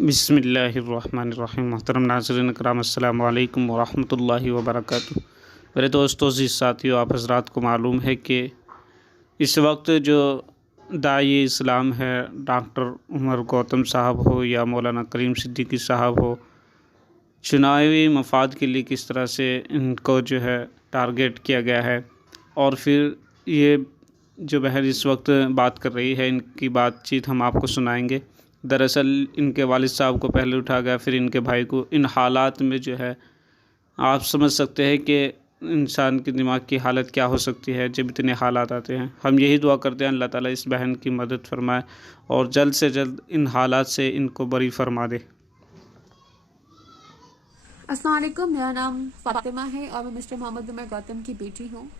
बिस्मिल्लाहिर्रहमानिर्रहीम। मोहतरम नाज़रीन इकराम, अस्सलाम वालेकुम वरहमतुल्लाहि वबरकातुहू। मेरे दोस्तों जी साथियों, आप हज़रात को मालूम है कि इस वक्त जो दाई इस्लाम है, डॉक्टर उमर गौतम साहब हो या मौलाना करीम सिद्दीकी साहब हो, चुनावी मफाद के लिए किस तरह से इनको जो है टारगेट किया गया है। और फिर ये जो बहन इस वक्त बात कर रही है, इनकी बातचीत हम आपको सुनाएंगे। दरअसल इनके वालिद साहब को पहले उठा गया, फिर इनके भाई को। इन हालात में जो है आप समझ सकते हैं कि इंसान के दिमाग की हालत क्या हो सकती है जब इतने हालात आते हैं। हम यही दुआ करते हैं अल्लाह ताला इस बहन की मदद फरमाए और जल्द से जल्द इन हालात से इनको बरी फरमा दे। अस्सलाम वालेकुम, मेरा नाम फातिमा है और मैं मिस्टर मोहम्मद उमर गौतम की बेटी हूँ।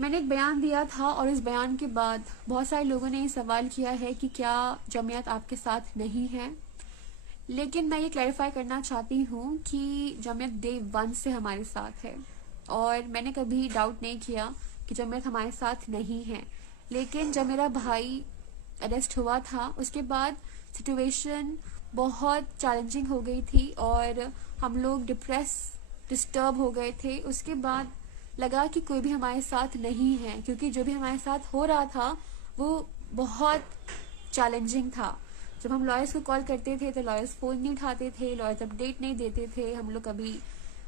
मैंने एक बयान दिया था और इस बयान के बाद बहुत सारे लोगों ने सवाल किया है कि क्या जमीयत आपके साथ नहीं है। लेकिन मैं ये क्लैरिफाई करना चाहती हूँ कि जमीयत डे 1 से हमारे साथ है और मैंने कभी डाउट नहीं किया कि जमीयत हमारे साथ नहीं है। लेकिन जब मेरा भाई अरेस्ट हुआ था उसके बाद सिचुएशन बहुत चैलेंजिंग हो गई थी और हम लोग डिस्टर्ब हो गए थे। उसके बाद लगा कि कोई भी हमारे साथ नहीं है, क्योंकि जो भी हमारे साथ हो रहा था वो बहुत चैलेंजिंग था। जब हम लॉयर्स को कॉल करते थे तो लॉयर्स फ़ोन नहीं उठाते थे, लॉयर्स अपडेट नहीं देते थे। हम लोग कभी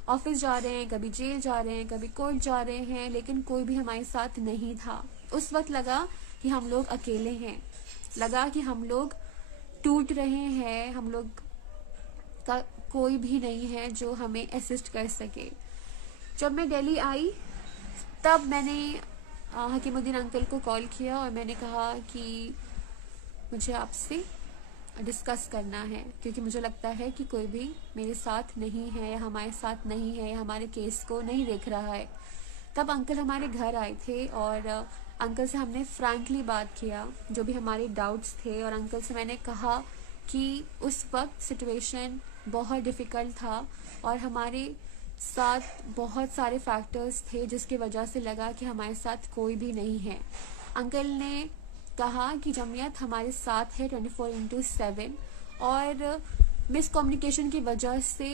ऑफिस जा रहे हैं, कभी जेल जा रहे हैं, कभी कोर्ट जा रहे हैं, लेकिन कोई भी हमारे साथ नहीं था। उस वक्त लगा कि हम लोग अकेले हैं, लगा कि हम लोग टूट रहे हैं, हम लोग का कोई भी नहीं है जो हमें असिस्ट कर सके। जब मैं दिल्ली आई तब मैंने हकीमुद्दीन अंकल को कॉल किया और मैंने कहा कि मुझे आपसे डिस्कस करना है, क्योंकि मुझे लगता है कि कोई भी मेरे साथ नहीं है या हमारे साथ नहीं है या हमारे केस को नहीं देख रहा है। तब अंकल हमारे घर आए थे और अंकल से हमने फ्रैंकली बात किया, जो भी हमारे डाउट्स थे। और अंकल से मैंने कहा कि उस वक्त सिचुएशन बहुत डिफ़िकल्ट था और हमारे साथ बहुत सारे फैक्टर्स थे जिसकी वजह से लगा कि हमारे साथ कोई भी नहीं है। अंकल ने कहा कि जमीयत हमारे साथ है 24/7 और मिसकम्युनिकेशन की वजह से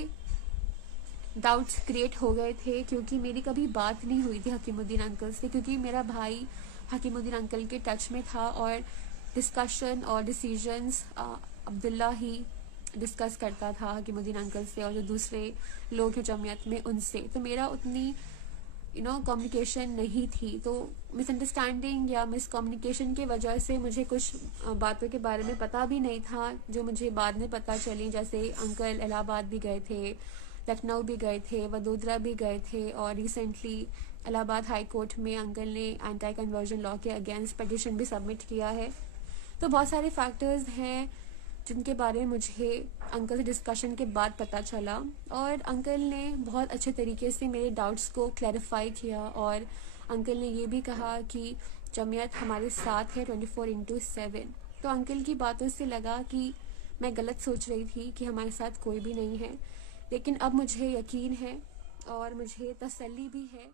डाउट्स क्रिएट हो गए थे, क्योंकि मेरी कभी बात नहीं हुई थी हकीमुद्दीन अंकल से, क्योंकि मेरा भाई हकीमुद्दीन अंकल के टच में था और डिस्कशन और डिसीजंस अब्दुल्ला ही डिस्कस करता था हकीमुद्दीन अंकल से और जो दूसरे लोग हैं जमीयत में उनसे। तो मेरा उतनी कम्युनिकेशन नहीं थी, तो मिसअंडरस्टैंडिंग या मिसकम्युनिकेशन की वजह से मुझे कुछ बातों के बारे में पता भी नहीं था जो मुझे बाद में पता चली। जैसे अंकल इलाहाबाद भी गए थे, लखनऊ भी गए थे, वडोदरा भी गए थे और रिसेंटली इलाहाबाद हाई कोर्ट में अंकल ने एंटी कन्वर्जन लॉ के अगेंस्ट पिटिशन भी सबमिट किया है। तो बहुत सारे फैक्टर्स हैं जिनके बारे में मुझे अंकल से डिस्कशन के बाद पता चला और अंकल ने बहुत अच्छे तरीके से मेरे डाउट्स को क्लैरिफाई किया। और अंकल ने ये भी कहा कि जमीयत हमारे साथ है 24/7। तो अंकल की बातों से लगा कि मैं गलत सोच रही थी कि हमारे साथ कोई भी नहीं है, लेकिन अब मुझे यकीन है और मुझे तसल्ली भी है